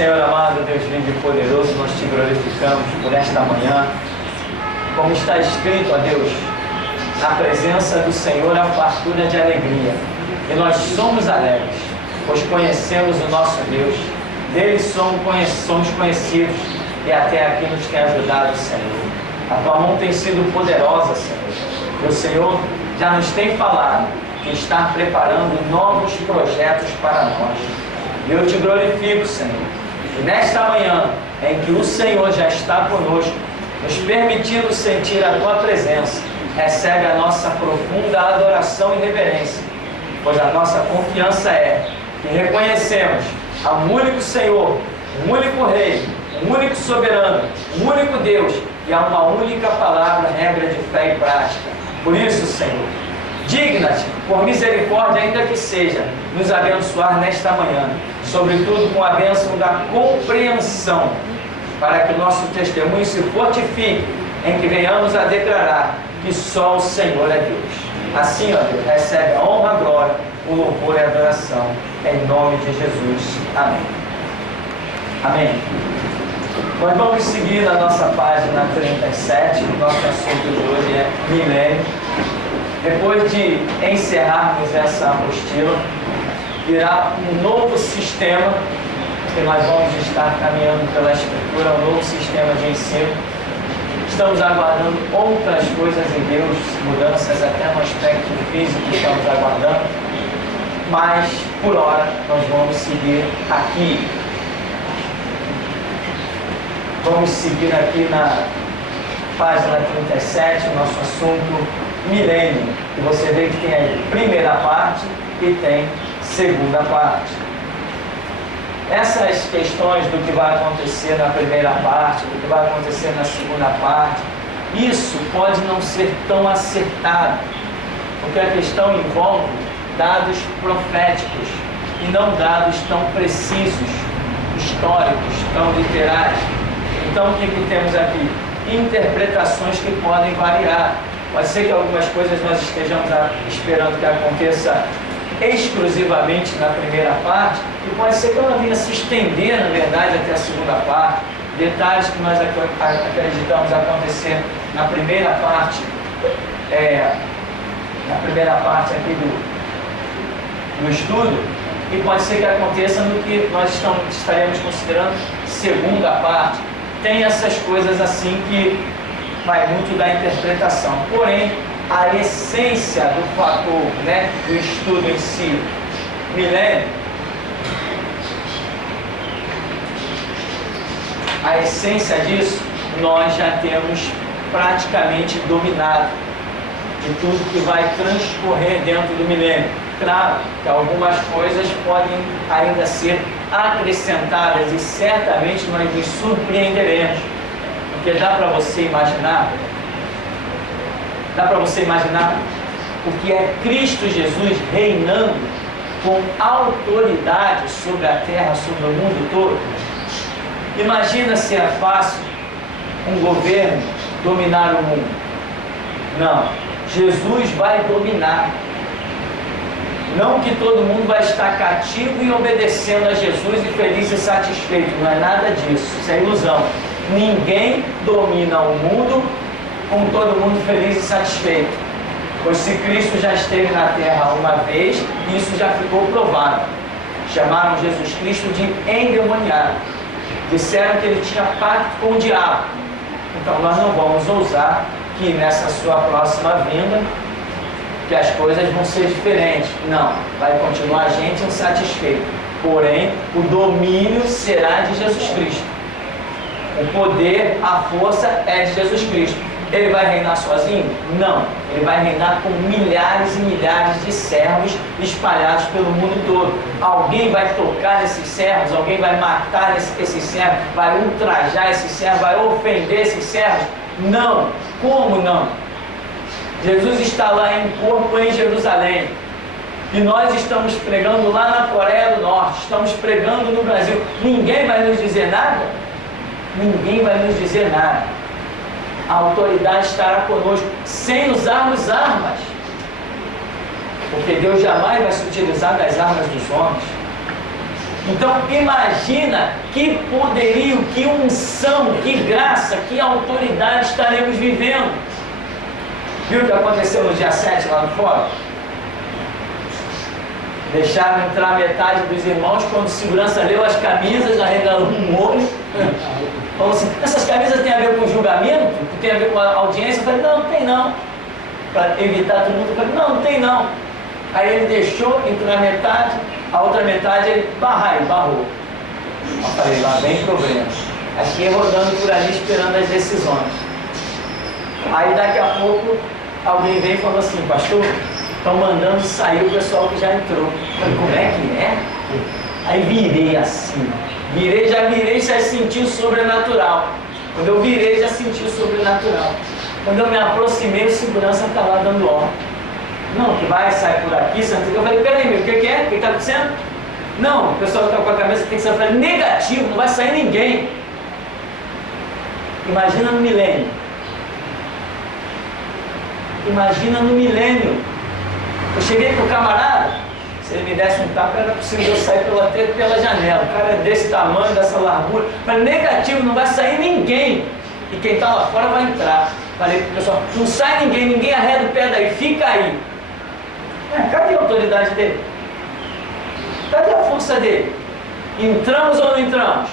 Senhor amado, Deus lindo e poderoso, nós te glorificamos por esta manhã. Como está escrito, ó Deus, na presença do Senhor há fartura de alegria. E nós somos alegres, pois conhecemos o nosso Deus. Dele somos conhecidos e até aqui nos tem ajudado, Senhor. A tua mão tem sido poderosa, Senhor. E o Senhor já nos tem falado que está preparando novos projetos para nós. Eu te glorifico, Senhor. E nesta manhã, em que o Senhor já está conosco, nos permitindo sentir a tua presença, recebe a nossa profunda adoração e reverência, pois a nossa confiança é que reconhecemos a um único Senhor, um único Rei, um único soberano, um único Deus, e há uma única palavra, regra de fé e prática. Por isso, Senhor, digna-te, por misericórdia ainda que seja, nos abençoar nesta manhã, sobretudo com a bênção da compreensão, para que o nosso testemunho se fortifique, em que venhamos a declarar que só o Senhor é Deus. Assim, ó Deus, recebe a honra, a glória, o louvor e a adoração, em nome de Jesus. Amém. Amém. Nós vamos seguir na nossa página 37, o nosso assunto de hoje é milênio. Depois de encerrarmos essa apostila, virá um novo sistema que nós vamos estar caminhando pela Escritura, um novo sistema de ensino. Estamos aguardando outras coisas em Deus, mudanças até no aspecto físico que estamos aguardando, mas por hora nós vamos seguir aqui. Vamos seguir aqui na página 37, o nosso assunto milênio, que você vê que tem aí primeira parte e tem segunda parte. Essas questões do que vai acontecer na primeira parte, do que vai acontecer na segunda parte, isso pode não ser tão acertado, porque a questão envolve dados proféticos e não dados tão precisos, históricos, tão literais. Então o que temos aqui? Interpretações que podem variar. Pode ser que algumas coisas nós estejamos esperando que aconteça exclusivamente na primeira parte, e pode ser que ela venha se estender, na verdade, até a segunda parte. Detalhes que nós acreditamos acontecer na primeira parte, aqui do estudo, e pode ser que aconteça no que nós estaremos considerando segunda parte. Tem essas coisas assim que vai muito da interpretação, porém a essência do fator, do estudo em si, milênio, a essência disso nós já temos praticamente dominado, de tudo que vai transcorrer dentro do milênio. Claro que algumas coisas podem ainda ser acrescentadas e certamente nós nos surpreenderemos, porque dá para você imaginar o que é Cristo Jesus reinando com autoridade sobre a terra, sobre o mundo todo. Imagina se é fácil um governo dominar o mundo. Não, Jesus vai dominar. Não que todo mundo vai estar cativo e obedecendo a Jesus e feliz e satisfeito. Não é nada disso, isso é ilusão. Ninguém domina o mundo com todo mundo feliz e satisfeito. Pois se Cristo já esteve na terra uma vez, isso já ficou provado. Chamaram Jesus Cristo de endemoniado. Disseram que ele tinha pacto com o diabo. Então nós não vamos ousar que nessa sua próxima vinda que as coisas vão ser diferentes. Não, vai continuar a gente insatisfeito. Porém, o domínio será de Jesus Cristo. O poder, a força é de Jesus Cristo. Ele vai reinar sozinho? Não. Ele vai reinar com milhares e milhares de servos espalhados pelo mundo todo. Alguém vai tocar nesses servos, alguém vai matar esses servos, vai ultrajar esses servos, vai ofender esses servos? Não. Como não? Jesus está lá em corpo em Jerusalém. E nós estamos pregando lá na Coreia do Norte, estamos pregando no Brasil. Ninguém vai nos dizer nada? Ninguém vai nos dizer nada. A autoridade estará conosco sem usarmos armas. Porque Deus jamais vai se utilizar das armas dos homens. Então imagina que poderio, que unção, que graça, que autoridade estaremos vivendo. Viu o que aconteceu no dia 7 lá no fórum? Deixaram entrar metade dos irmãos, quando o segurança leu as camisas, arregalou um olho. Falou assim, essas camisas têm a ver com julgamento? Tem a ver com a audiência? Eu falei, não, não tem não. Para evitar todo mundo, eu falei, não, não tem não. Aí ele deixou, entrou na metade, a outra metade ele barrou. Eu falei, lá vem problema. Aí fiquei rodando por ali esperando as decisões. Aí daqui a pouco alguém veio e falou assim, pastor, estão mandando sair o pessoal que já entrou. Eu falei, como é que é? Aí virei assim, já senti o sobrenatural. Quando eu virei, já senti o sobrenatural. Quando eu me aproximei, o segurança está lá dando ordem. Não, que vai, sai por aqui, sai por aqui. Eu falei, peraí, meu, o que é? O que está acontecendo? Não, o pessoal está com a cabeça tem que sair. Eu falei, negativo, não vai sair ninguém. Imagina no milênio. Imagina no milênio. Eu cheguei pro camarada, se ele me desse um tapa, era possível eu sair pela janela. O cara é desse tamanho, dessa largura. Eu falei, negativo, não vai sair ninguém. E quem está lá fora vai entrar. Falei pro pessoal, não sai ninguém arreda o pé daí, fica aí. Cadê a autoridade dele? Cadê a força dele? Entramos ou não entramos?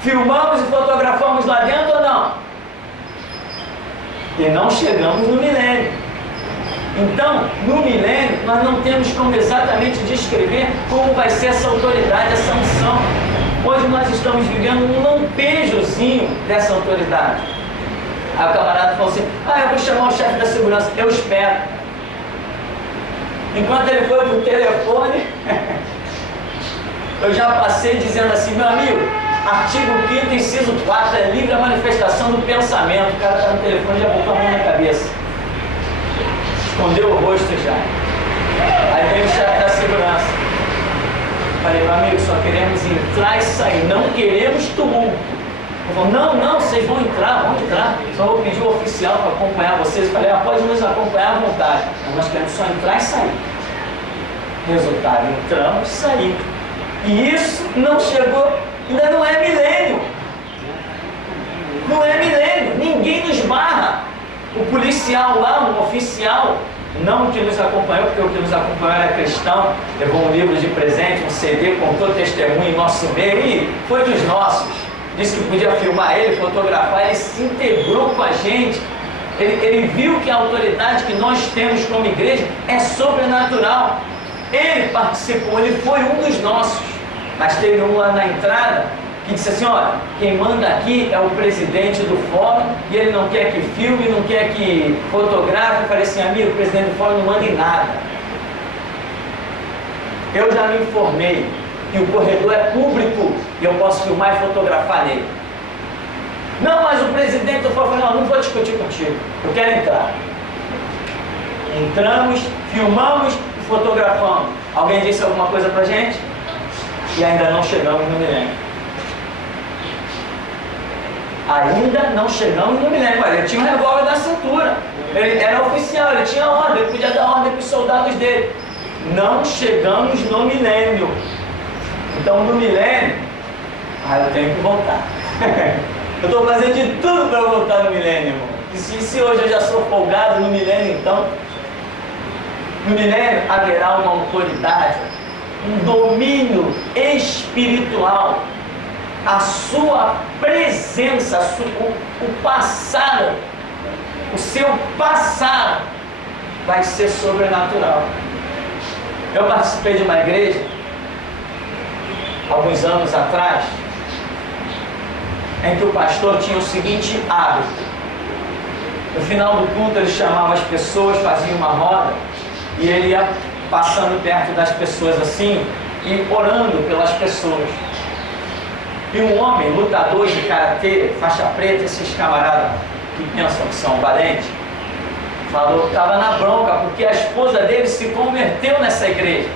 Filmamos e fotografamos lá dentro ou não? E não chegamos no milênio. Então, no milênio, nós não temos como exatamente descrever como vai ser essa autoridade, essa unção. Hoje nós estamos vivendo um lampejozinho dessa autoridade. Aí o camarada falou assim, eu vou chamar o chefe da segurança, eu espero. Enquanto ele foi pro telefone, eu já passei dizendo assim, meu amigo, artigo 5º, inciso 4, é livre a manifestação do pensamento. O cara está no telefone e já botou a mão na cabeça. Escondeu o rosto já. Aí veio o chefe da segurança. Falei, meu amigo, só queremos entrar e sair, não queremos tumulto. Ele falou, não, vocês vão entrar. Só vou pedir o oficial para acompanhar vocês. Eu falei, pode nos acompanhar à vontade. Mas nós queremos só entrar e sair. Resultado, entramos e saímos. E isso não chegou, ainda não é milênio. Não é milênio, ninguém nos barra. O policial lá, um oficial, não que nos acompanhou, porque o que nos acompanhou era cristão, levou um livro de presente, um CD, contou testemunho em nosso meio e foi dos nossos. Disse que podia filmar ele, fotografar, ele se integrou com a gente. Ele viu que a autoridade que nós temos como igreja é sobrenatural. Ele participou, ele foi um dos nossos. Mas teve um lá na entrada que disse assim, olha, quem manda aqui é o presidente do fórum e ele não quer que filme, não quer que fotografe. Eu falei assim, amigo, o presidente do fórum não manda em nada. Eu já me informei que o corredor é público e eu posso filmar e fotografar nele. Não, mas o presidente do fórum falou, não vou discutir contigo, eu quero entrar. Entramos, filmamos e fotografamos. Alguém disse alguma coisa pra gente? E ainda não chegamos no milênio. Ainda não chegamos no milênio. Ele tinha um revólver na cintura. Ele era oficial, ele tinha ordem, ele podia dar ordem para os soldados dele. Não chegamos no milênio. Então no milênio, eu tenho que voltar. Eu estou fazendo de tudo para voltar no milênio, irmão. E se hoje eu já sou folgado no milênio, então, no milênio haverá uma autoridade, um domínio espiritual, a sua presença, o passado, o seu passado vai ser sobrenatural. Eu participei de uma igreja alguns anos atrás, em que o pastor tinha o seguinte hábito: no final do culto ele chamava as pessoas, fazia uma roda e ele ia passando perto das pessoas assim e orando pelas pessoas. E um homem, lutador de karatê, faixa preta, esses camaradas que pensam que são valentes, falou que estava na bronca porque a esposa dele se converteu nessa igreja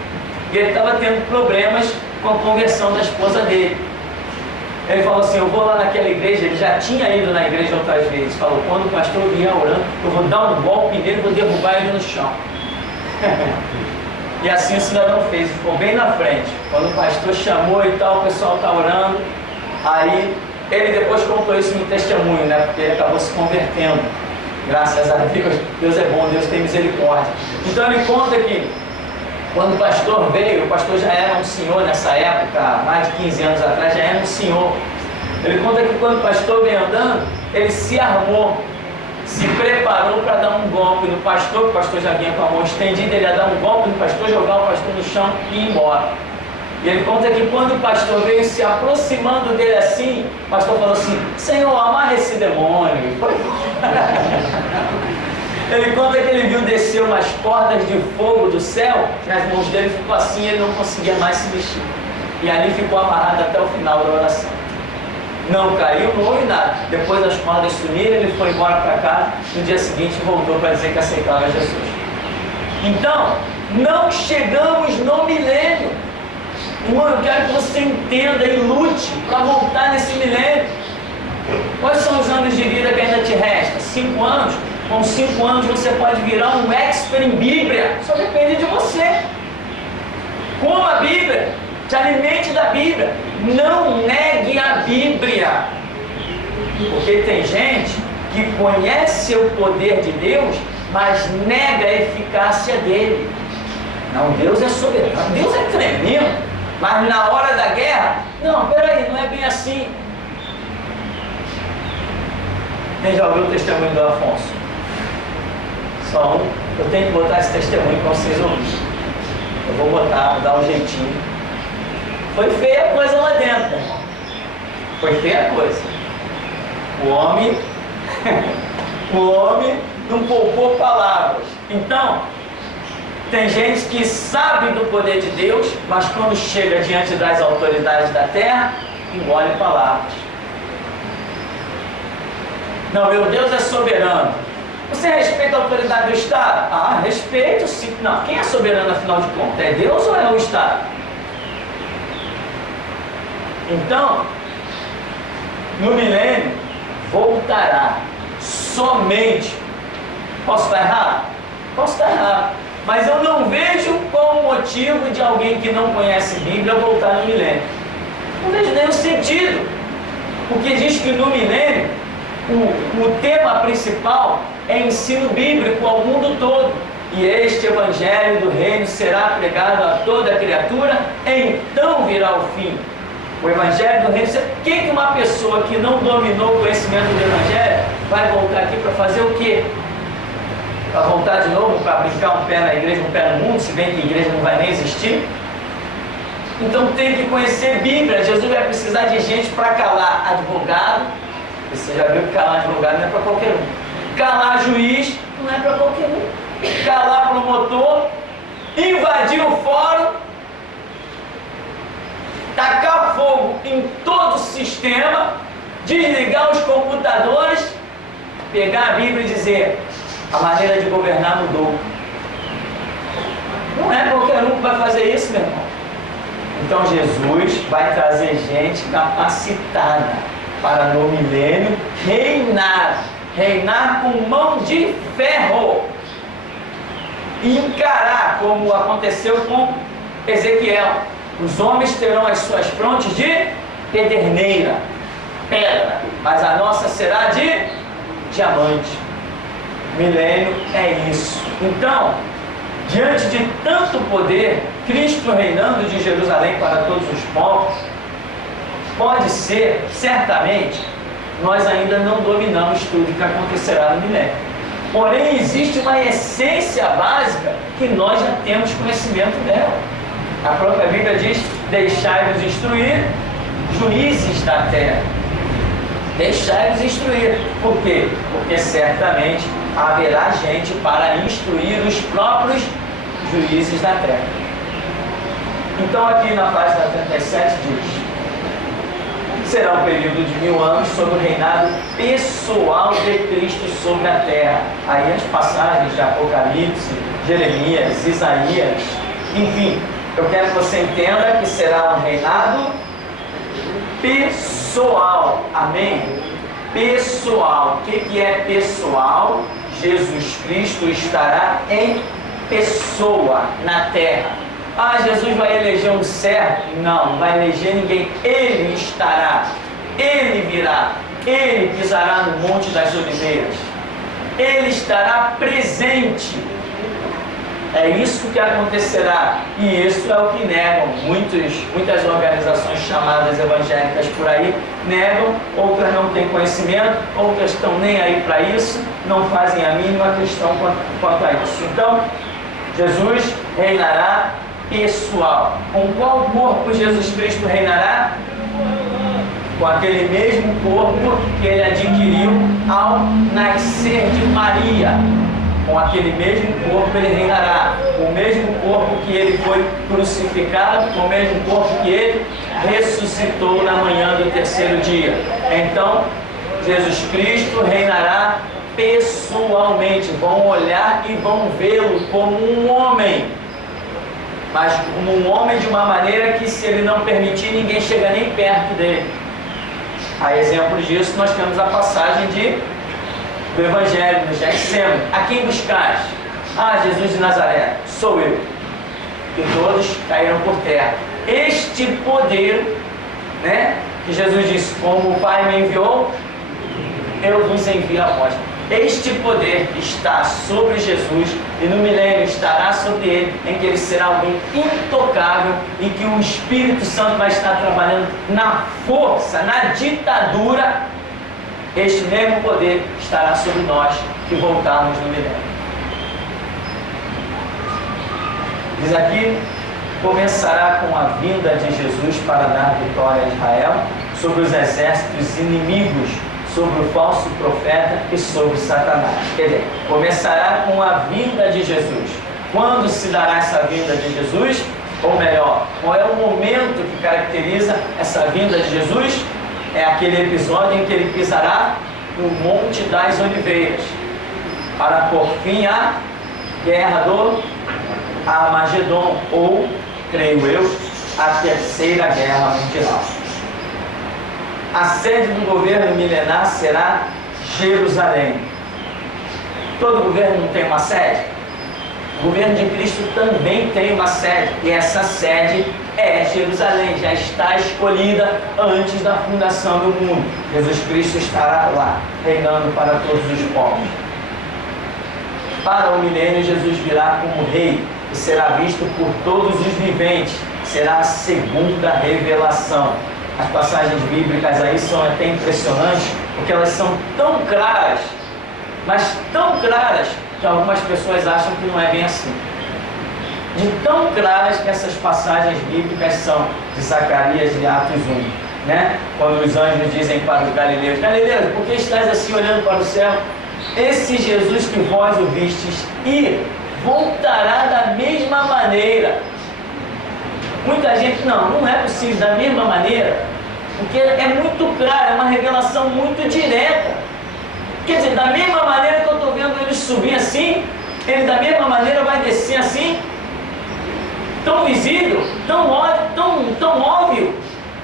e ele estava tendo problemas com a conversão da esposa dele. Ele falou assim: eu vou lá naquela igreja. Ele já tinha ido na igreja outras vezes. Falou: quando o pastor vier orando, eu vou dar um golpe nele, vou derrubar ele no chão. E assim o cidadão fez, ficou bem na frente. Quando o pastor chamou e tal, o pessoal está orando. Aí ele depois contou isso no testemunho, né? Porque ele acabou se convertendo. Graças a Deus. Deus é bom, Deus tem misericórdia. Então ele conta que quando o pastor veio, o pastor já era um senhor nessa época, mais de 15 anos atrás, já era um senhor. Ele conta que quando o pastor veio andando, ele se armou, se preparou para dar um golpe no pastor, o pastor já vinha com a mão estendida, ele ia dar um golpe no pastor, jogar o pastor no chão e ir embora. E ele conta que quando o pastor veio se aproximando dele assim, o pastor falou assim: Senhor, amarra esse demônio. Ele conta que ele viu descer umas cordas de fogo do céu, nas mãos dele ficou assim, ele não conseguia mais se mexer. E ali ficou amarrado até o final da oração. Não caiu, não houve nada. Depois as cordas sumiram, ele foi embora para casa. No dia seguinte voltou para dizer que aceitava Jesus. Então, não chegamos no milênio. Irmão, eu quero que você entenda e lute para voltar nesse milênio. Quais são os anos de vida que ainda te resta? 5 anos? Com 5 anos você pode virar um expert em Bíblia. Só depende de você. Coma a Bíblia. Te alimente da Bíblia. Não negue a Bíblia. Porque tem gente que conhece o poder de Deus, mas nega a eficácia dele. Não, Deus é soberano. Deus é tremendo. Mas na hora da guerra, não, peraí, não é bem assim. Quem já ouviu o testemunho do Afonso? Só um. Eu tenho que botar esse testemunho para vocês ouvirem. Eu vou botar, vou dar um jeitinho. Foi feia a coisa lá dentro, meu irmão. Foi feia a coisa. O homem não poupou palavras. Então, tem gente que sabe do poder de Deus, mas quando chega diante das autoridades da terra, engole palavras. Não, meu Deus é soberano. Você respeita a autoridade do Estado? Ah, respeito sim. Não, quem é soberano afinal de contas? É Deus ou é o Estado? Então, no milênio, voltará somente. Posso estar errado? Posso estar errado. Mas eu não vejo qual o motivo de alguém que não conhece Bíblia voltar no milênio. Não vejo nenhum sentido. Porque diz que no milênio, o tema principal é ensino bíblico ao mundo todo. E este evangelho do reino será pregado a toda criatura, então virá o fim. O evangelho do reino, o que uma pessoa que não dominou o conhecimento do evangelho vai voltar aqui para fazer o quê? Para voltar de novo, para brincar um pé na igreja, um pé no mundo, se bem que a igreja não vai nem existir? Então tem que conhecer Bíblia. Jesus vai precisar de gente para calar advogado. Você já viu que calar advogado não é para qualquer um. Calar juiz não é para qualquer um. Calar promotor, invadir o fórum, tacar fogo em todo o sistema, desligar os computadores, pegar a Bíblia e dizer: a maneira de governar mudou. Não é qualquer um que vai fazer isso, meu irmão. Então Jesus vai trazer gente capacitada para no milênio reinar com mão de ferro e encarar, como aconteceu com Ezequiel. Os homens terão as suas frontes de pederneira, pedra, mas a nossa será de diamante. Milênio é isso. Então, diante de tanto poder, Cristo reinando de Jerusalém para todos os povos, pode ser, certamente, nós ainda não dominamos tudo que acontecerá no milênio. Porém, existe uma essência básica que nós já temos conhecimento dela. A própria Bíblia diz: deixai-vos instruir, juízes da terra. Deixai-vos instruir. Por quê? Porque certamente haverá gente para instruir os próprios juízes da terra. Então aqui na página 37 diz: será um período de 1000 anos sobre o reinado pessoal de Cristo sobre a terra. Aí as passagens de Apocalipse, Jeremias, Isaías, enfim, eu quero que você entenda que será um reinado pessoal. Amém? Pessoal. O que é pessoal? Jesus Cristo estará em pessoa na terra. Ah, Jesus vai eleger um servo? Não, não vai eleger ninguém. Ele estará, ele virá, ele pisará no Monte das Oliveiras. Ele estará presente. É isso que acontecerá. E isso é o que negam muitas organizações chamadas evangélicas por aí. Negam, outras não têm conhecimento, outras estão nem aí para isso, não fazem a mínima questão quanto a isso. Então, Jesus reinará pessoal. Com qual corpo Jesus Cristo reinará? Com aquele mesmo corpo que ele adquiriu ao nascer de Maria. Com aquele mesmo corpo ele reinará. Com o mesmo corpo que ele foi crucificado, com o mesmo corpo que ele ressuscitou na manhã do terceiro dia. Então, Jesus Cristo reinará pessoalmente. Vão olhar e vão vê-lo como um homem. Mas como um homem de uma maneira que, se ele não permitir, ninguém chega nem perto dele. A exemplo disso, nós temos a passagem do Evangelho, no Getsemane. A quem buscais? Ah, Jesus de Nazaré, sou eu. E todos caíram por terra. Este poder, né, que Jesus disse, como o Pai me enviou, eu vos envio a vós. Este poder está sobre Jesus e no milênio estará sobre ele, em que ele será alguém intocável, em que o Espírito Santo vai estar trabalhando na força, na ditadura. Este mesmo poder estará sobre nós que voltarmos no milênio. Diz aqui, começará com a vinda de Jesus para dar vitória a Israel sobre os exércitos inimigos, sobre o falso profeta e sobre Satanás. Quer dizer, começará com a vinda de Jesus. Quando se dará essa vinda de Jesus? Ou melhor, qual é o momento que caracteriza essa vinda de Jesus? É aquele episódio em que ele pisará no Monte das Oliveiras, para por fim a guerra do Armagedon, ou, creio eu, a Terceira Guerra Mundial. A sede do governo milenar será Jerusalém. Todo governo não tem uma sede? O governo de Cristo também tem uma sede, e essa sede é Jerusalém, já está escolhida antes da fundação do mundo. Jesus Cristo estará lá, reinando para todos os povos. Para o milênio, Jesus virá como rei e será visto por todos os viventes. Será a segunda revelação. As passagens bíblicas aí são até impressionantes, porque elas são tão claras, mas tão claras, que algumas pessoas acham que não é bem assim. De tão claras que essas passagens bíblicas são, de Zacarias de Atos 1, né? Quando os anjos dizem para os galileus: Galileus, por que estáis assim olhando para o céu? Esse Jesus que vós o vistes ir, voltará da mesma maneira. Muita gente, não é possível da mesma maneira, porque é muito claro, é uma revelação muito direta. Quer dizer, da mesma maneira que eu estou vendo ele subir assim, ele da mesma maneira vai descer assim, tão visível, tão óbvio,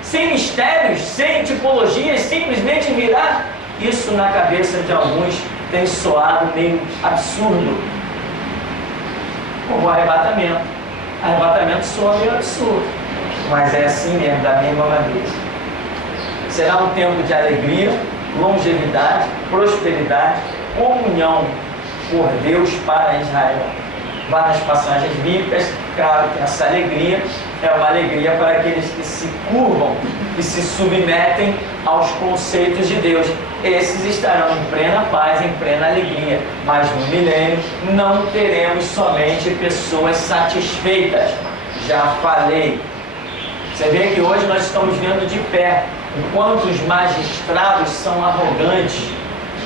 sem mistérios, sem tipologias, simplesmente virá. Isso na cabeça de alguns tem soado meio absurdo, como o arrebatamento. Arrebatamento soa meio absurdo, mas é assim mesmo, da mesma maneira. Será um tempo de alegria, longevidade, prosperidade, comunhão por Deus para Israel. Várias passagens bíblicas, claro que essa alegria é uma alegria para aqueles que se curvam, que se submetem aos conceitos de Deus. Esses estarão em plena paz, em plena alegria. Mas no milênio não teremos somente pessoas satisfeitas. Já falei. Você vê que hoje nós estamos vendo de perto o quanto os magistrados são arrogantes,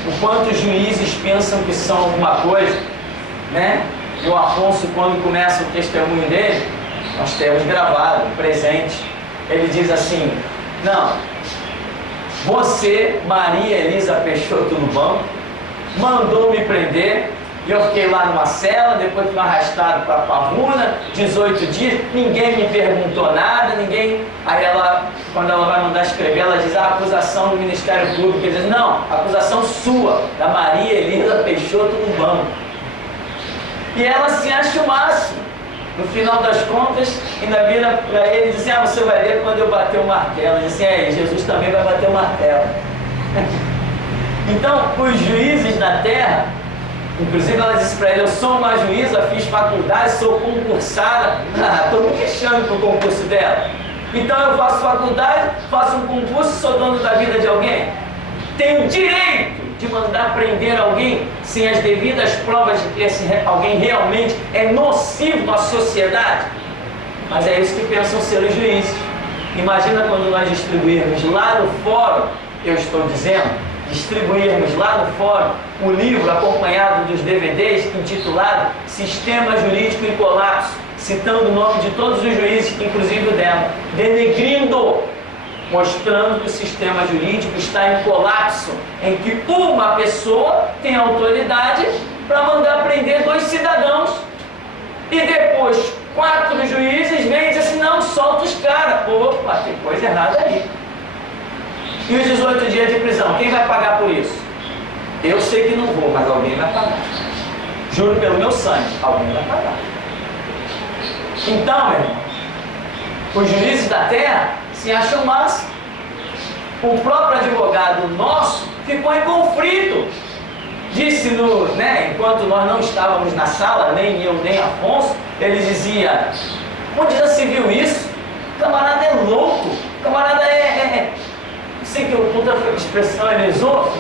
o quanto os juízes pensam que são alguma coisa, né? E o Afonso, quando começa o testemunho dele, nós temos gravado, presente, ele diz assim: não, você, Maria Elisa Peixoto no banco, mandou me prender, e eu fiquei lá numa cela, depois fui arrastado para Pavuna, 18 dias, ninguém me perguntou nada, ninguém... Aí ela, quando ela vai mandar escrever, ela diz: a acusação do Ministério Público. Ele diz: não, a acusação sua, da Maria Elisa Peixoto no banco. E ela se acha o máximo. No final das contas, ainda vira para ele e diz assim: você vai ver quando eu bater o martelo. Ele diz assim: Jesus também vai bater o martelo. Então, os juízes da terra, inclusive ela disse para ele: eu sou uma juíza, fiz faculdade, sou concursada. Estou me queixando pro concurso dela. Então eu faço faculdade, faço um concurso e sou dono da vida de alguém. Tenho direito de mandar prender alguém sem as devidas provas de que esse alguém realmente é nocivo à sociedade. Mas é isso que pensam ser os juízes. Imagina quando nós distribuirmos lá no fórum, eu estou dizendo, distribuirmos lá no fórum o livro acompanhado dos DVDs intitulado Sistema Jurídico em Colapso, citando o nome de todos os juízes, inclusive o dela, denegrindo, mostrando que o sistema jurídico está em colapso, em que uma pessoa tem autoridade para mandar prender 2 cidadãos e depois 4 juízes vêm e dizem assim: não, solta os caras. Opa, tem coisa errada aí. E os 18 dias de prisão, quem vai pagar por isso? Eu sei que não vou, mas alguém vai pagar. Juro pelo meu sangue, alguém vai pagar. Então, meu irmão, os juízes da terra se acham o máximo. O próprio advogado nosso ficou em conflito. Disse enquanto nós não estávamos na sala, nem eu nem Afonso, ele dizia: onde já se viu isso? O camarada é louco, o camarada não sei que outra expressão ele usou,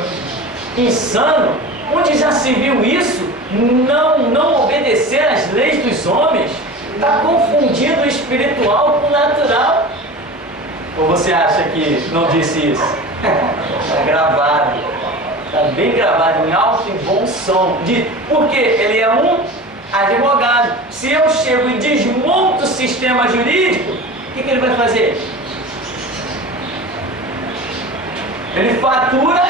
insano. Onde já se viu isso? Não obedecer às leis dos homens. Está confundindo o espiritual com o natural. Ou você acha que não disse isso? Está gravado. Está bem gravado, em alto e bom som. Porque ele é um advogado. Se eu chego e desmonto o sistema jurídico, o que ele vai fazer? Ele fatura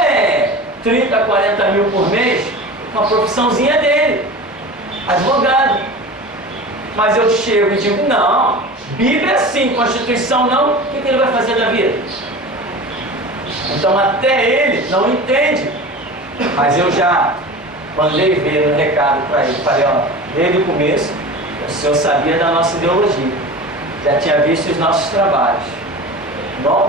30, 40 mil por mês, uma profissãozinha dele, advogado. Mas eu chego e digo: não, Bíblia sim, Constituição não, o que ele vai fazer da vida? Então até ele não entende. Mas eu já mandei ver no recado para ele. Falei: ó, desde o começo, o senhor sabia da nossa ideologia, já tinha visto os nossos trabalhos.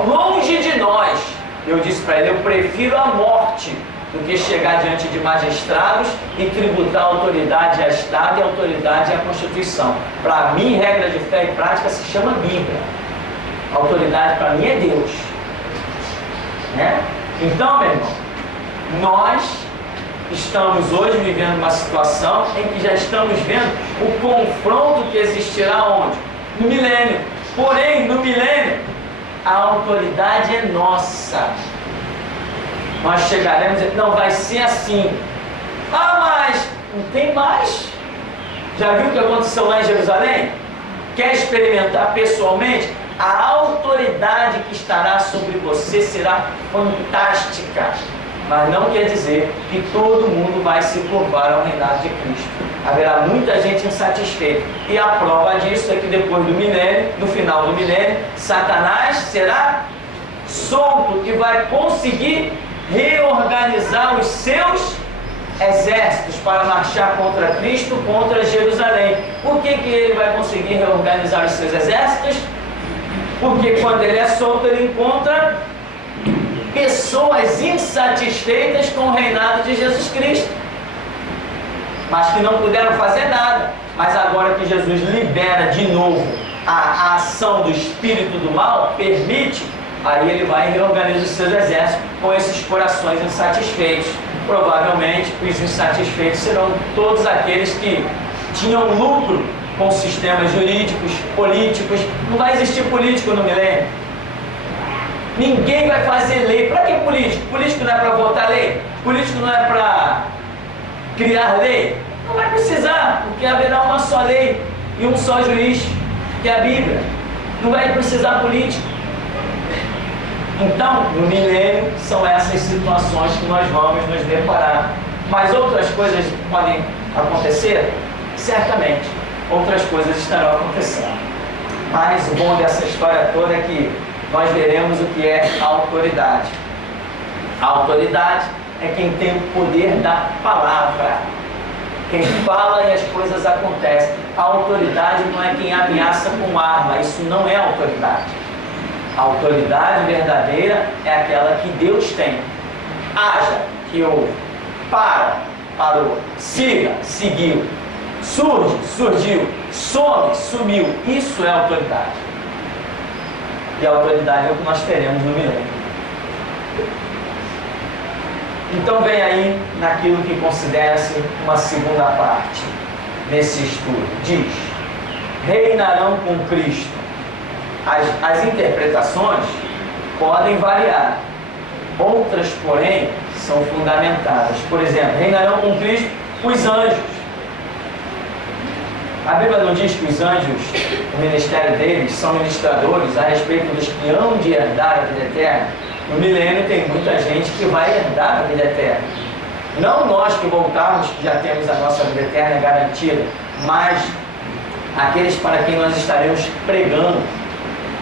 Longe de nós, eu disse para ele, eu prefiro a morte do que chegar diante de magistrados e tributar a autoridade a Estado e a autoridade à Constituição. Para mim, regra de fé e prática se chama Bíblia. A autoridade para mim é Deus. Né? Então, meu irmão, nós estamos hoje vivendo uma situação em que já estamos vendo o confronto que existirá onde? No milênio. Porém, no milênio, a autoridade é nossa. Nós chegaremos e não vai ser assim. Ah, mas não tem mais. Já viu o que aconteceu lá em Jerusalém? Quer experimentar pessoalmente? A autoridade que estará sobre você será fantástica. Mas não quer dizer que todo mundo vai se curvar ao reinado de Cristo. Haverá muita gente insatisfeita. E a prova disso é que depois do milênio, no final do milênio, Satanás será solto e vai conseguir reorganizar os seus exércitos para marchar contra Cristo, contra Jerusalém. Por que ele vai conseguir reorganizar os seus exércitos? Porque quando ele é solto, ele encontra pessoas insatisfeitas com o reinado de Jesus Cristo, mas que não puderam fazer nada. Mas agora que Jesus libera de novo a ação do espírito do mal, permite, aí ele vai e reorganiza os seus exércitos com esses corações insatisfeitos. Provavelmente os insatisfeitos serão todos aqueles que tinham lucro com sistemas jurídicos, políticos. Não vai existir político no milênio. Ninguém vai fazer lei. Para que político? Político não é para votar lei? Político não é para criar lei? Não vai precisar, porque haverá uma só lei e um só juiz, que é a Bíblia. Não vai precisar político. Então, no milênio, são essas situações que nós vamos nos deparar. Mas outras coisas podem acontecer? Certamente, outras coisas estarão acontecendo. Mas o bom dessa história toda é que nós veremos o que é a autoridade. A autoridade é quem tem o poder da palavra. Quem fala e as coisas acontecem. A autoridade não é quem ameaça com arma, isso não é autoridade. A autoridade verdadeira é aquela que Deus tem. Haja, que houve. Para, parou. Siga, seguiu. Surge, surgiu. Some, sumiu. Isso é autoridade. E a autoridade é o que nós teremos no milênio. Então vem aí naquilo que considera-se uma segunda parte desse estudo. Diz: reinarão com Cristo. As interpretações podem variar. Outras, porém, são fundamentadas. Por exemplo, reinarão com Cristo os anjos. A Bíblia não diz que os anjos, o ministério deles, são ministradores a respeito dos que hão de herdar a vida eterna? No milênio tem muita gente que vai herdar a vida eterna. Não nós que voltarmos, que já temos a nossa vida eterna garantida, mas aqueles para quem nós estaremos pregando,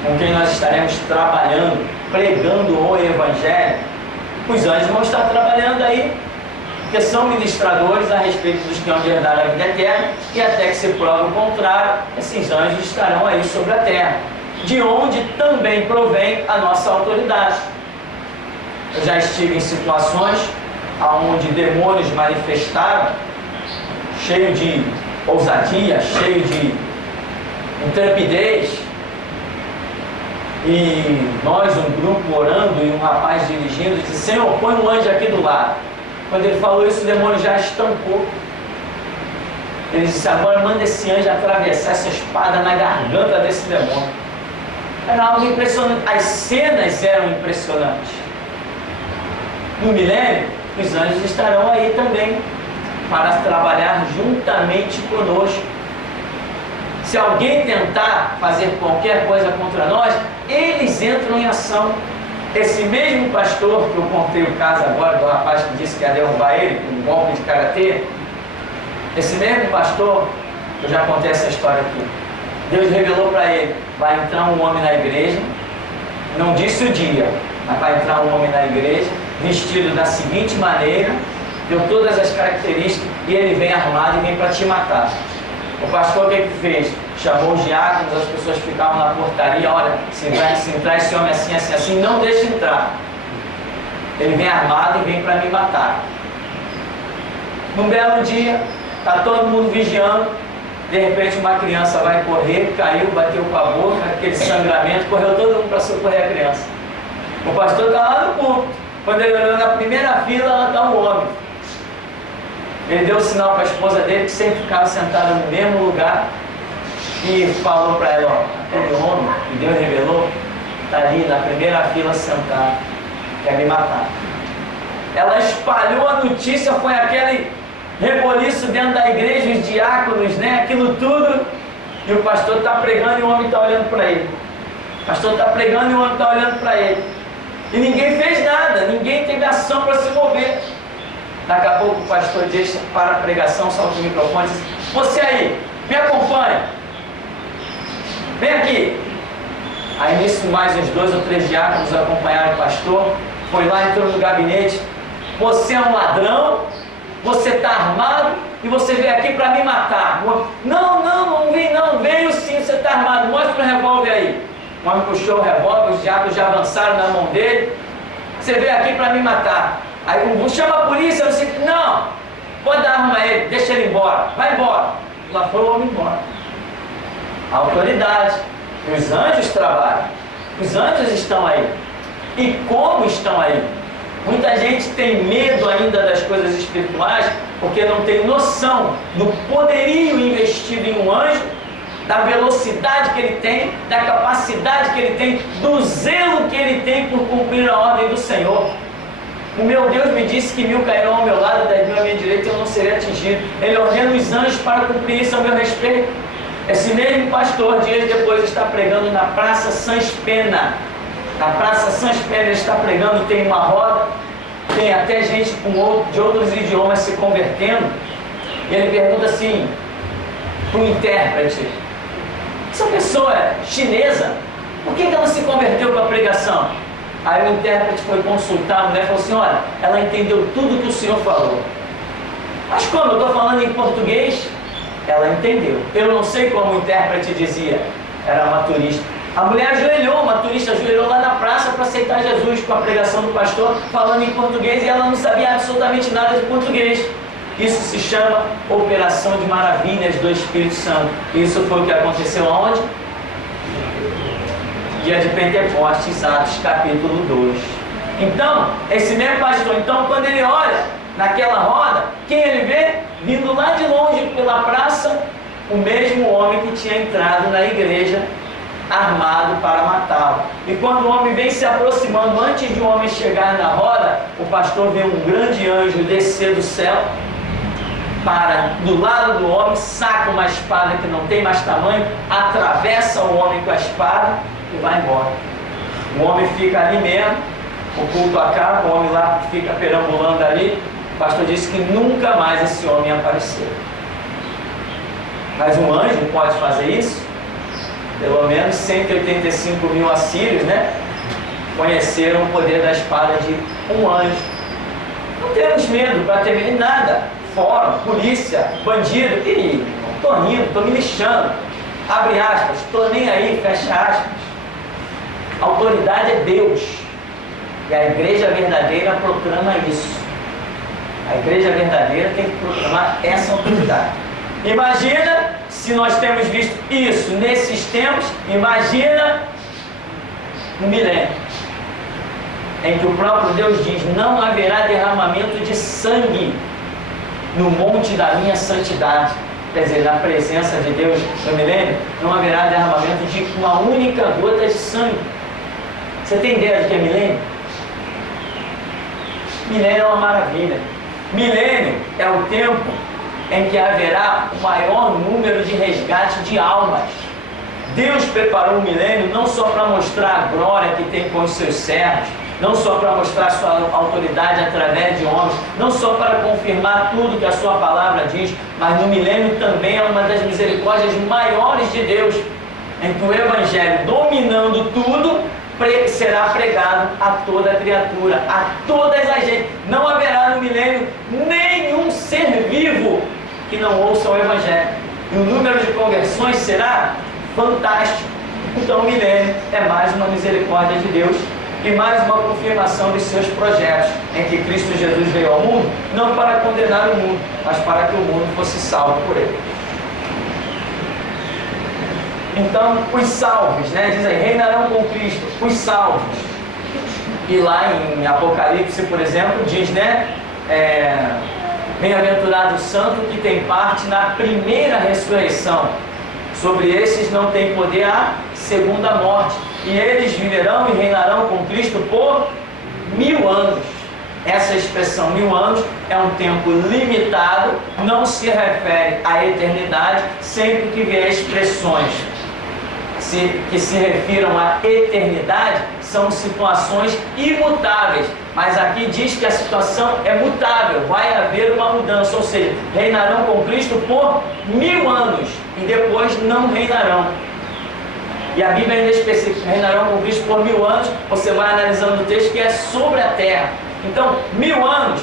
com quem nós estaremos trabalhando, pregando o Evangelho. Os anjos vão estar trabalhando aí, porque são ministradores a respeito dos que hão de herdar a vida eterna, e até que se prove o contrário, esses anjos estarão aí sobre a terra, de onde também provém a nossa autoridade. Eu já estive em situações onde demônios manifestaram, cheio de ousadia, cheio de intrepidez, e nós, um grupo orando e um rapaz dirigindo, disse: Senhor, põe um anjo aqui do lado. Quando ele falou isso, o demônio já estancou. Ele disse: agora manda esse anjo atravessar essa espada na garganta desse demônio. Era algo impressionante. As cenas eram impressionantes. No milênio, os anjos estarão aí também para trabalhar juntamente conosco. Se alguém tentar fazer qualquer coisa contra nós, eles entram em ação. Esse mesmo pastor que eu contei o caso agora do rapaz que disse que ia derrubar ele com um golpe de karatê, esse mesmo pastor, eu já contei essa história aqui, Deus revelou para ele: vai entrar um homem na igreja, não disse o dia, mas vai entrar um homem na igreja, vestido da seguinte maneira, deu todas as características, e ele vem armado e vem para te matar. O pastor o que fez? Chamou os diáconos, as pessoas ficavam na portaria: olha, se entrar esse homem assim, assim, assim, não deixe entrar. Ele vem armado e vem para me matar. Num belo dia, está todo mundo vigiando, de repente uma criança vai correr, caiu, bateu com a boca, aquele sangramento, correu todo mundo para socorrer a criança. O pastor está lá no púlpito. Quando ele olhou na primeira fila, lá está um homem. Ele deu o sinal para a esposa dele, que sempre ficava sentada no mesmo lugar, e falou para ela: ó, aquele homem que Deus revelou está ali na primeira fila sentado, quer me matar. Ela espalhou a notícia, foi aquele reboliço dentro da igreja, os diáconos, né, aquilo tudo, e o pastor está pregando e o homem está olhando para ele. O pastor está pregando e o homem está olhando para ele. E ninguém fez nada, ninguém teve ação para se mover. Daqui a pouco o pastor deixa para a pregação, solta o microfone e diz: você aí, me acompanha, vem aqui. Aí nisso mais uns 2 ou 3 diáconos acompanharam o pastor. Foi lá, entrou no gabinete: você é um ladrão, você está armado e você veio aqui para me matar. Não vem não, veio sim, você está armado, mostra o revólver aí. O homem puxou o revólver, os diáconos já avançaram na mão dele: você veio aqui para me matar. Aí chama a polícia, você, não, pode dar arma a ele, deixa ele embora, vai embora. Lá foi o homem embora. A autoridade. Os anjos trabalham, os anjos estão aí. E como estão aí? Muita gente tem medo ainda das coisas espirituais, porque não tem noção do poderio investido em um anjo, da velocidade que ele tem, da capacidade que ele tem, do zelo que ele tem por cumprir a ordem do Senhor. O meu Deus me disse que 1000 cairão ao meu lado, 10.000 à minha direita, e eu não serei atingido. Ele ordena os anjos para cumprir isso ao meu respeito. Esse mesmo pastor, dias depois, está pregando na Praça Sans Pena. Na Praça Sans Pena ele está pregando, tem uma roda, tem até gente de outros idiomas se convertendo. E ele pergunta assim para o intérprete: essa pessoa é chinesa, por que ela se converteu para a pregação? Aí o intérprete foi consultar a mulher e falou assim: olha, ela entendeu tudo que o senhor falou. Mas como eu estou falando em português, ela entendeu. Eu não sei como o intérprete dizia, era uma turista. A mulher ajoelhou, uma turista ajoelhou lá na praça para aceitar Jesus com a pregação do pastor, falando em português, e ela não sabia absolutamente nada de português. Isso se chama Operação de Maravilhas do Espírito Santo. Isso foi o que aconteceu aonde? Dia de Pentecostes, Atos capítulo 2. Então, esse mesmo pastor, então, quando ele olha naquela roda, quem ele vê? Vindo lá de longe pela praça, o mesmo homem que tinha entrado na igreja armado para matá-lo. E quando o homem vem se aproximando, antes de o homem chegar na roda, o pastor vê um grande anjo descer do céu, para do lado do homem, saca uma espada que não tem mais tamanho, atravessa o homem com a espada e vai embora. O homem fica ali mesmo, o culto acaba, o homem lá fica perambulando ali. O pastor disse que nunca mais esse homem apareceu. Mas um anjo pode fazer isso? Pelo menos 185 mil assírios, né, conheceram o poder da espada de um anjo. Não temos medo para temer nada. Fórum, polícia, bandido, e estou rindo, estou me lixando. Abre aspas, estou nem aí, fecha aspas. A autoridade é Deus. E a igreja verdadeira proclama isso. A igreja verdadeira tem que proclamar essa autoridade. Imagina se nós temos visto isso nesses tempos, imagina um milênio, em que o próprio Deus diz, não haverá derramamento de sangue no monte da minha santidade. Quer dizer, na presença de Deus no milênio, não haverá derramamento de uma única gota de sangue. Você tem ideia do que é milênio? Milênio é uma maravilha. Milênio é o tempo em que haverá o maior número de resgate de almas. Deus preparou o milênio não só para mostrar a glória que tem com os seus servos, não só para mostrar a sua autoridade através de homens, não só para confirmar tudo que a sua palavra diz, mas no milênio também é uma das misericórdias maiores de Deus, em que o Evangelho, dominando tudo, será pregado a toda a criatura, a todas as gente. Não haverá no milênio nenhum ser vivo que não ouça o Evangelho. E o número de conversões será fantástico. Então o milênio é mais uma misericórdia de Deus e mais uma confirmação dos seus projetos, em que Cristo Jesus veio ao mundo, não para condenar o mundo, mas para que o mundo fosse salvo por ele. Então, os salvos, né, dizem, reinarão com Cristo, os salvos. E lá em Apocalipse, por exemplo, diz, né, bem-aventurado o santo que tem parte na primeira ressurreição. Sobre esses não tem poder a segunda morte. E eles viverão e reinarão com Cristo por 1000 anos. Essa expressão 1000 anos é um tempo limitado, não se refere à eternidade, sempre que vier expressões que se refiram à eternidade, são situações imutáveis. Mas aqui diz que a situação é mutável, vai haver uma mudança, ou seja, reinarão com Cristo por 1000 anos e depois não reinarão. E a Bíblia ainda especifica, reinarão com Cristo por 1000 anos, você vai analisando o texto que é sobre a terra. Então, 1000 anos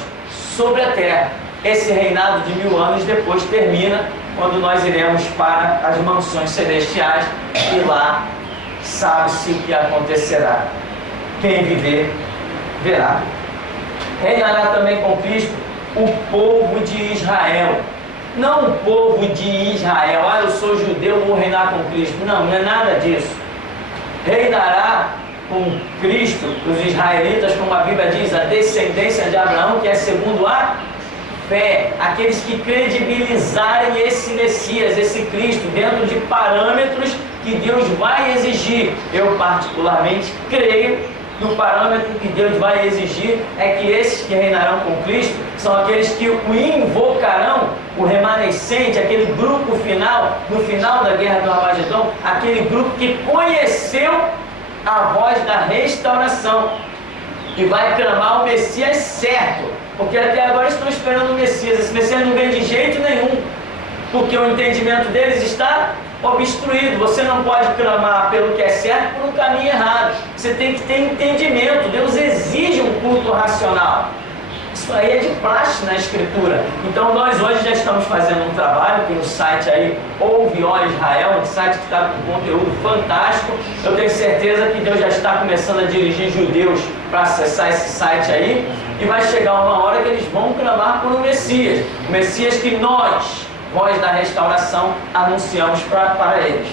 sobre a terra. Esse reinado de 1000 anos depois termina quando nós iremos para as mansões celestiais e lá sabe-se o que acontecerá. Quem viver, verá. Reinará também com Cristo o povo de Israel. Não o povo de Israel, eu sou judeu, vou reinar com Cristo. Não, não é nada disso. Reinará com Cristo, os israelitas, como a Bíblia diz, a descendência de Abraão, que é segundo a fé, aqueles que credibilizarem esse Messias, esse Cristo, dentro de parâmetros que Deus vai exigir. Eu particularmente creio que o parâmetro que Deus vai exigir é que esses que reinarão com Cristo são aqueles que o invocarão, o remanescente, aquele grupo final, no final da guerra do Armagedon, aquele grupo que conheceu a voz da restauração e vai clamar o Messias certo, porque até agora estão esperando o Messias. Esse Messias não vem de jeito nenhum, porque o entendimento deles está obstruído. Você não pode clamar pelo que é certo por um caminho errado. Você tem que ter entendimento. Deus exige um culto racional. Se Isso aí é de praxe na Escritura. Então nós hoje já estamos fazendo um trabalho, tem um site aí, Ouve Ó Israel, um site que está com conteúdo fantástico. Eu tenho certeza que Deus já está começando a dirigir judeus para acessar esse site aí, e vai chegar uma hora que eles vão clamar por um Messias. O Messias que nós, Voz da Restauração, anunciamos para eles.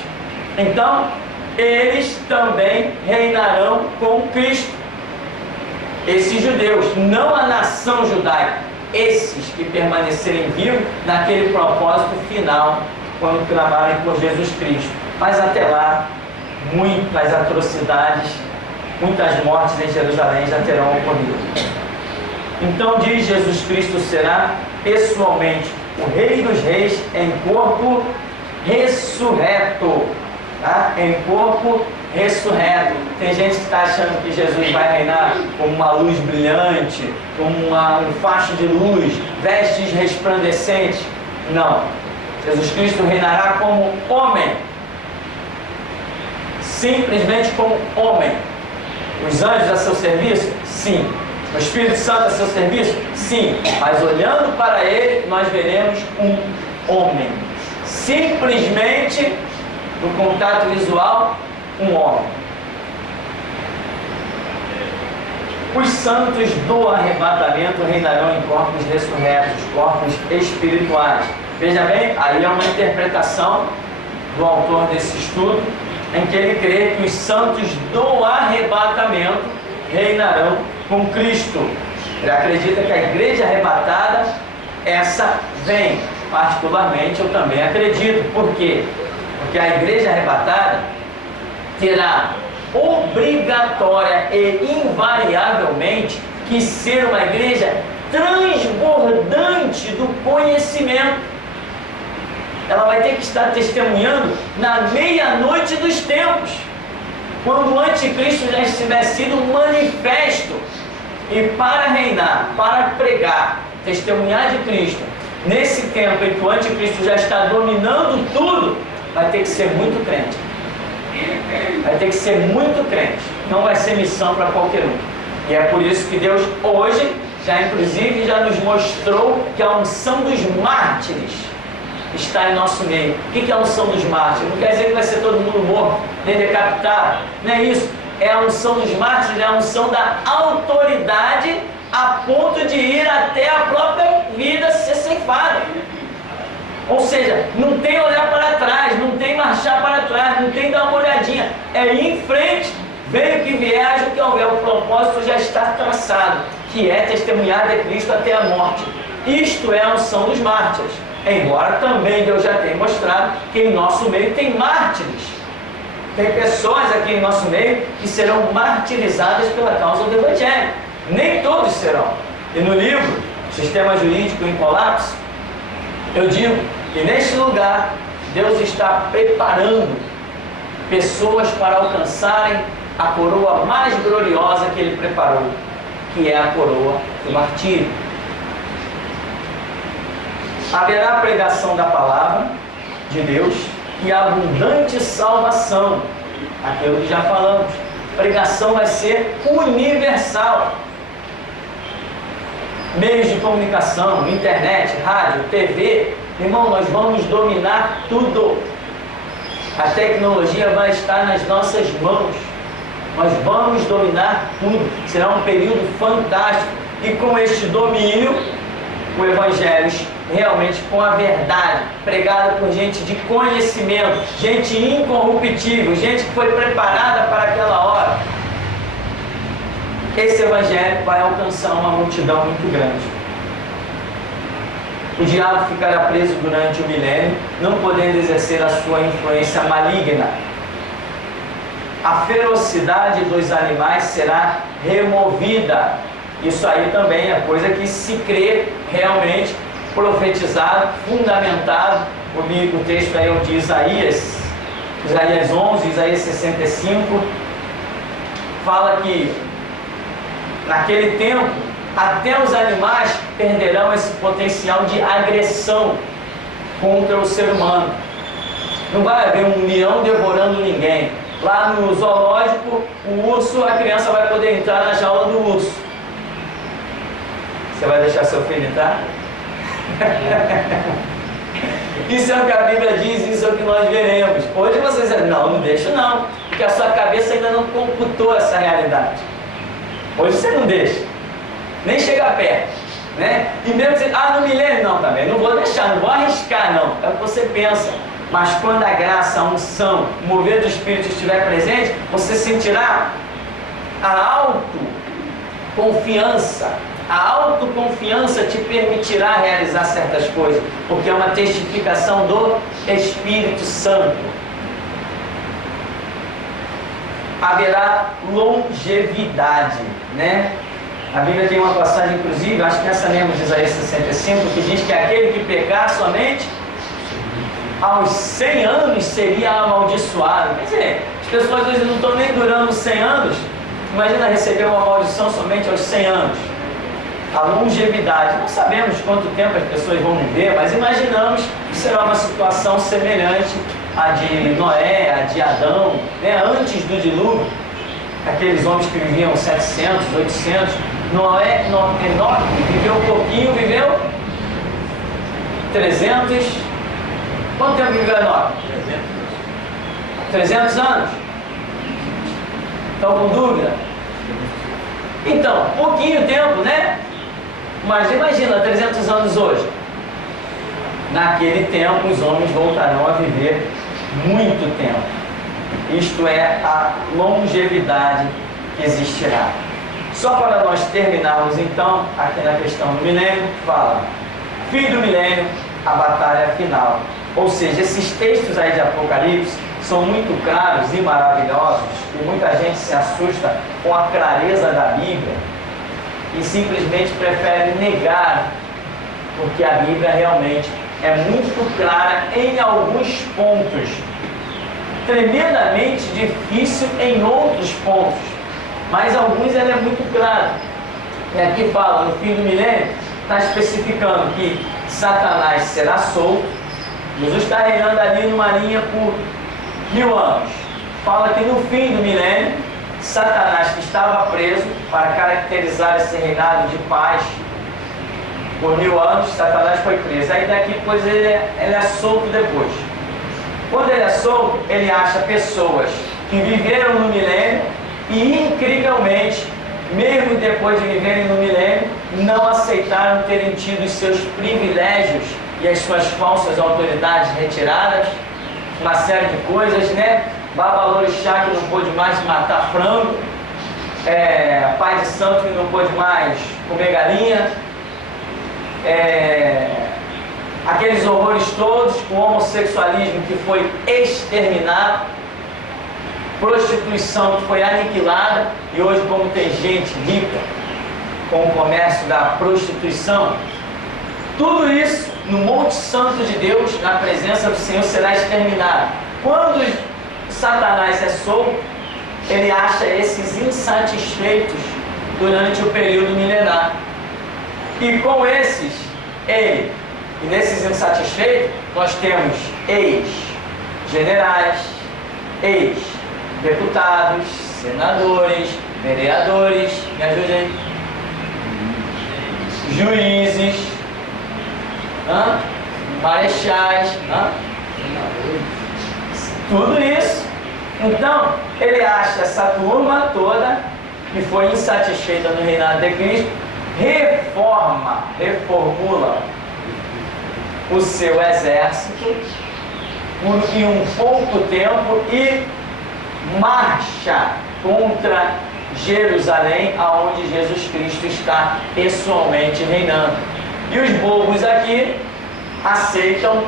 Então, eles também reinarão com Cristo. Esses judeus, não a nação judaica, esses que permanecerem vivos naquele propósito final, quando clamarem por Jesus Cristo. Mas até lá, muitas atrocidades, muitas mortes em Jerusalém já terão ocorrido. Então diz: Jesus Cristo será pessoalmente o Rei dos Reis em corpo ressurreto. Tá? Em corpo ressurreto. Tem gente que está achando que Jesus vai reinar como uma luz brilhante, como um facho de luz, vestes resplandecentes. Não. Jesus Cristo reinará como homem. Simplesmente como homem. Os anjos a seu serviço? Sim. O Espírito Santo a seu serviço? Sim. Mas olhando para ele, nós veremos um homem. Simplesmente, no contato visual, um homem. Os santos do arrebatamento reinarão em corpos ressurretos, corpos espirituais. Veja bem, aí é uma interpretação do autor desse estudo, em que ele crê que os santos do arrebatamento reinarão com Cristo. Ele acredita que a igreja arrebatada, essa vem. Particularmente eu também acredito. Por quê? Porque a igreja arrebatada terá obrigatória e invariavelmente que ser uma igreja transbordante do conhecimento. Ela vai ter que estar testemunhando na meia-noite dos tempos, quando o anticristo já estiver sido manifesto. E para reinar, para pregar, testemunhar de Cristo, nesse tempo em que o anticristo já está dominando tudo, vai ter que ser muito crente. Vai ter que ser muito crente. Não vai ser missão para qualquer um. E é por isso que Deus hoje, inclusive já nos mostrou que a unção dos mártires está em nosso meio. O que é a unção dos mártires? Não quer dizer que vai ser todo mundo morto, nem decapitado. Não é isso. É a unção dos mártires, é a unção da autoridade a ponto de ir até a própria vida ser ceifada. Ou seja, não tem olhar para trás, não tem marchar para trás, não tem dar uma olhadinha. É ir em frente, venha o que vier, haja o que houver. O propósito já está traçado, que é testemunhar de Cristo até a morte. Isto é a unção dos mártires. Embora também Deus já tenha mostrado que em nosso meio tem mártires. Tem pessoas aqui em nosso meio que serão martirizadas pela causa do Evangelho. Nem todos serão. E no livro Sistema Jurídico em Colapso, eu digo que neste lugar Deus está preparando pessoas para alcançarem a coroa mais gloriosa que Ele preparou, que é a coroa do martírio. Haverá pregação da palavra de Deus e abundante salvação. Aquilo que já falamos. Pregação vai ser universal. Meios de comunicação, internet, rádio, TV, irmão, nós vamos dominar tudo. A tecnologia vai estar nas nossas mãos. Nós vamos dominar tudo. Será um período fantástico. E com este domínio, o Evangelho realmente com a verdade, pregada por gente de conhecimento, gente incorruptível, gente que foi preparada para aquela hora. Esse Evangelho vai alcançar uma multidão muito grande. O diabo ficará preso durante o milênio, não podendo exercer a sua influência maligna. A ferocidade dos animais será removida. Isso aí também é coisa que se crê realmente, profetizado, fundamentado. O texto aí é de Isaías 11, Isaías 65, fala que naquele tempo até os animais perderão esse potencial de agressão contra o ser humano. Não vai haver um leão devorando ninguém. Lá no zoológico, o urso, a criança vai poder entrar na jaula do urso. Você vai deixar seu filho entrar? Isso é o que a Bíblia diz, isso é o que nós veremos. Hoje você diz, não deixo não, porque a sua cabeça ainda não computou essa realidade. Hoje você não deixa, nem chega perto, né? E mesmo você, no milênio não também, não vou deixar, não vou arriscar não, é o que você pensa. Mas quando a graça, a unção, o mover do Espírito estiver presente, você sentirá a autoconfiança. A autoconfiança te permitirá realizar certas coisas, porque é uma testificação do Espírito Santo. Haverá longevidade, né? A Bíblia tem uma passagem, inclusive, acho que essa mesmo de Isaías 65, que diz que aquele que pecar somente aos 100 anos seria amaldiçoado. Quer dizer, as pessoas hoje não estão nem durando 100 anos. Imagina receber uma maldição somente aos 100 anos. A longevidade, não sabemos quanto tempo as pessoas vão viver, mas imaginamos que será uma situação semelhante à de Noé, à de Adão, né? Antes do dilúvio, aqueles homens que viviam 700, 800, Enoque viveu um pouquinho, viveu 300, quanto tempo viveu Enoque? 300 anos? Estão com dúvida? Então, pouquinho tempo, né? Mas imagina, 300 anos hoje. Naquele tempo, os homens voltarão a viver muito tempo. Isto é a longevidade que existirá. Só para nós terminarmos, então, aqui na questão do milênio, fala: fim do milênio, a batalha final. Ou seja, esses textos aí de Apocalipse são muito claros e maravilhosos, e muita gente se assusta com a clareza da Bíblia e simplesmente prefere negar, porque a Bíblia realmente é muito clara em alguns pontos, tremendamente difícil em outros pontos, mas alguns ela é muito clara. E aqui fala, no fim do milênio, está especificando que Satanás será solto. Jesus está reinando ali numa linha por 1000 anos. Fala que no fim do milênio, Satanás, que estava preso para caracterizar esse reinado de paz por 1000 anos, Satanás foi preso. Aí daqui depois ele é solto depois. Quando ele é solto, ele acha pessoas que viveram no milênio e incrivelmente, mesmo depois de viverem no milênio, não aceitaram terem tido os seus privilégios e as suas falsas autoridades retiradas, uma série de coisas, né? Babalorixá que não pôde mais matar frango, pai de santo que não pôde mais comer galinha, aqueles horrores todos, o homossexualismo que foi exterminado, prostituição que foi aniquilada, e hoje como tem gente rica com o comércio da prostituição, tudo isso no Monte Santo de Deus, na presença do Senhor, será exterminado. Quando Satanás é solto, ele acha esses insatisfeitos durante o período milenar. E com esses, e nesses insatisfeitos, nós temos ex-generais, ex-deputados, senadores, vereadores, me ajudem, juízes, marechais, tudo isso. Então, ele acha essa turma toda que foi insatisfeita no reinado de Cristo, reformula o seu exército em um pouco tempo e marcha contra Jerusalém, aonde Jesus Cristo está pessoalmente reinando. E os bobos aqui aceitam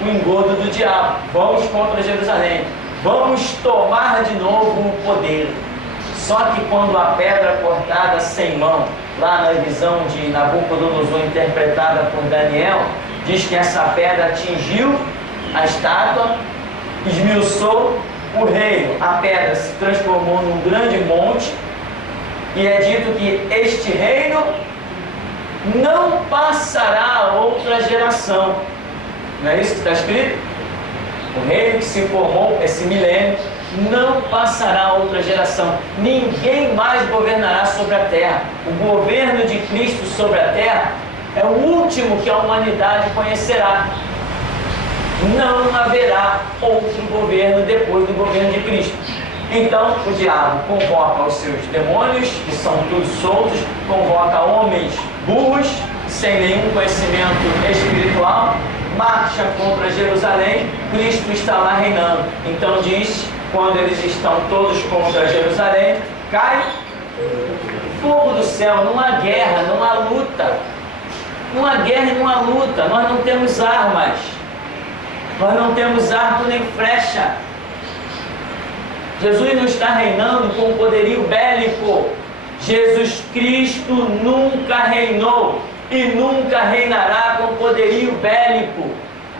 o engodo do diabo. Vamos contra Jerusalém. Vamos tomar de novo o poder. Só que quando a pedra cortada sem mão, lá na visão de Nabucodonosor interpretada por Daniel, diz que essa pedra atingiu a estátua, esmiuçou o reino. A pedra se transformou num grande monte, e é dito que este reino não passará a outra geração. Não é isso que está escrito? O reino que se formou, esse milênio, não passará a outra geração. Ninguém mais governará sobre a terra. O governo de Cristo sobre a terra é o último que a humanidade conhecerá. Não haverá outro governo depois do governo de Cristo. Então o diabo convoca os seus demônios, que são todos soltos, convoca homens burros, sem nenhum conhecimento espiritual, marcha contra Jerusalém. Cristo está lá reinando. Então diz, quando eles estão todos contra Jerusalém, cai fogo do céu. Não há guerra, não há luta. Não há guerra e não há luta. Nós não temos armas. Nós não temos arco nem flecha. Jesus não está reinando com poderio bélico. Jesus Cristo nunca reinou e nunca reinará com poderio bélico.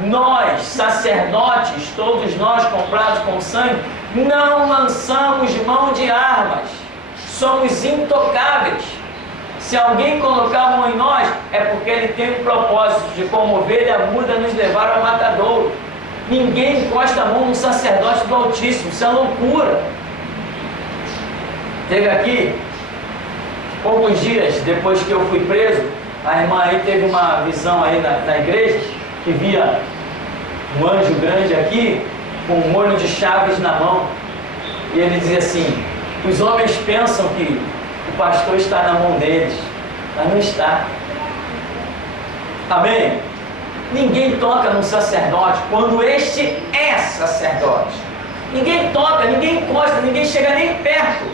Nós, sacerdotes, todos nós comprados com sangue, não lançamos mão de armas. Somos intocáveis. Se alguém colocar a mão em nós, é porque ele tem um propósito de, como ovelha muda, nos levar ao matadouro. Ninguém encosta a mão no sacerdote do Altíssimo. Isso é loucura. Teve aqui, poucos dias depois que eu fui preso, a irmã aí teve uma visão aí na igreja, que via um anjo grande aqui, com um molho de chaves na mão. E ele dizia assim: os homens pensam que o pastor está na mão deles, mas não está. Amém? Ninguém toca no sacerdote quando este é sacerdote. Ninguém toca, ninguém encosta, ninguém chega nem perto.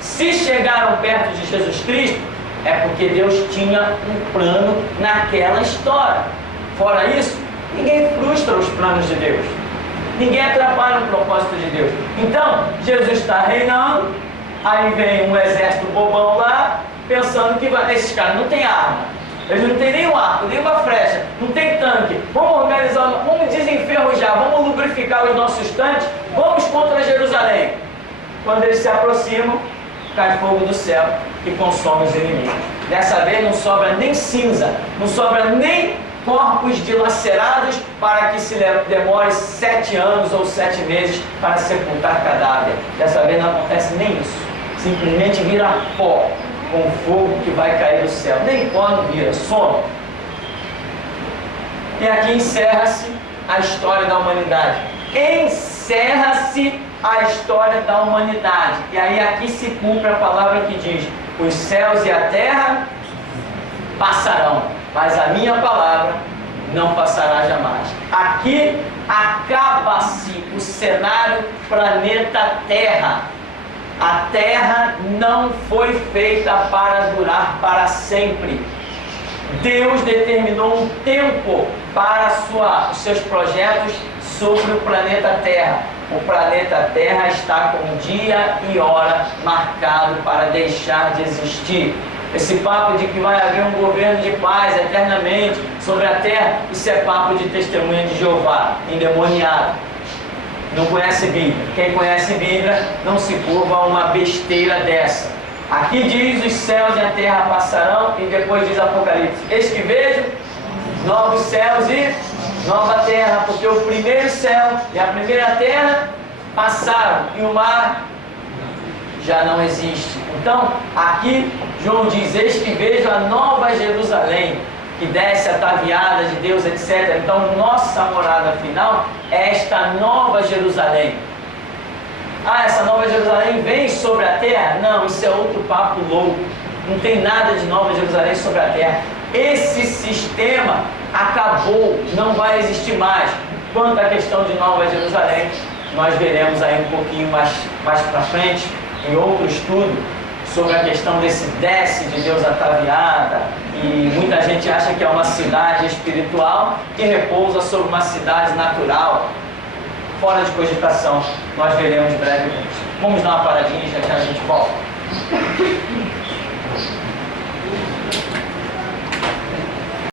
Se chegaram perto de Jesus Cristo, é porque Deus tinha um plano naquela história. Fora isso, ninguém frustra os planos de Deus. Ninguém atrapalha o propósito de Deus. Então, Jesus está reinando, aí vem um exército bobão lá, pensando que esses caras não têm arma. Eles não têm nem um arco, nem uma flecha, não tem tanque. Vamos organizar, vamos desenferrujar, vamos lubrificar os nossos tanques, vamos contra Jerusalém. Quando eles se aproximam, cai fogo do céu e consome os inimigos. Dessa vez não sobra nem cinza, não sobra nem corpos dilacerados para que se demore 7 anos ou 7 meses para sepultar cadáver. Dessa vez não acontece nem isso. Simplesmente vira pó, com fogo que vai cair do céu. Nem pó não vira, some. E aqui encerra-se a história da humanidade. Encerra-se a história da humanidade. E aí aqui se cumpre a palavra que diz: os céus e a terra passarão, mas a minha palavra não passará jamais. Aqui acaba-se o cenário planeta Terra. A Terra não foi feita para durar para sempre. Deus determinou um tempo para os seus projetos sobre o planeta Terra. O planeta Terra está com dia e hora marcado para deixar de existir. Esse papo de que vai haver um governo de paz eternamente sobre a terra, isso é papo de testemunha de Jeová, endemoniado. Não conhece Bíblia. Quem conhece Bíblia não se curva a uma besteira dessa. Aqui diz: os céus e a terra passarão, e depois diz Apocalipse: eis que vejo novos céus e nova terra, porque o primeiro céu e a primeira terra passaram e o mar já não existe. Então, aqui João diz: eis que vejo a nova Jerusalém, que desce ataviada de Deus, etc. Então, nossa morada final é esta nova Jerusalém. Ah, essa nova Jerusalém vem sobre a terra? Não, isso é outro papo louco. Não tem nada de nova Jerusalém sobre a terra. Esse sistema acabou, não vai existir mais. Quanto à questão de nova Jerusalém, nós veremos aí um pouquinho mais para frente, em outro estudo, sobre a questão desse desce de Deus ataviada. E muita gente acha que é uma cidade espiritual que repousa sobre uma cidade natural. Fora de cogitação, nós veremos brevemente. Vamos dar uma paradinha e já que a gente volta.